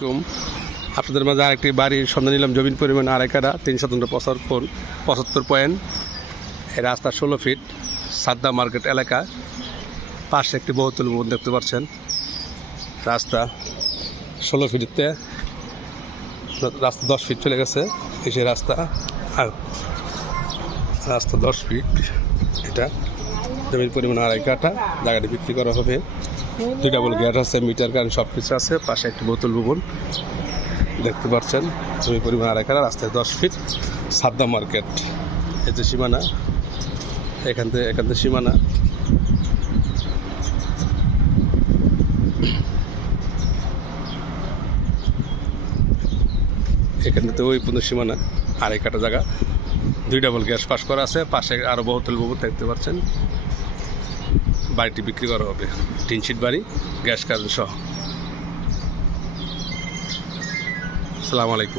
আলাইকুম। আপনাদের মাঝে আরেকটি বাড়ির সন্ধান নিলাম। জমির পরিমাণ 2.5 কাঠা, 375 পয়েন্ট। এই রাস্তা 16 ফিট, সাদ্দা মার্কেট এলাকা। পাশে একটি বহুতল ভবন দেখতে পাচ্ছেন। রাস্তা 16 ফিটতে রাস্তা 10 ফিট চলে গেছে। এই যে রাস্তা, আর রাস্তা 10 ফিট। এটা জমির পরিমাণ 2.5 কাঠা। জায়গাটি বিক্রি করা হবে। 2 ডাবল গেট আছে, মিটার কারেন্ট সব কিছু আছে। পাশে একটি বোতল ভবন দেখতে পাচ্ছেন। জমির পরিমাণ 2.5 কাঠা, রাস্তায় 10 ফিট, সাদ্দা মার্কেট। এই যে সীমানা, এখান থেকে সীমানা। এখান থেকে ওই পর্যন্ত সীমানা, 2.5 কাঠা জায়গা। 2 ডাবল গ্যাস পাস করা আছে। পাশে আরও বহুতল ভবন দেখতে পাচ্ছেন। বাড়িটি বিক্রি করা হবে। 3 সিট বাড়ি, গ্যাস কারেন্ট সহ। আসসালামু আলাইকুম।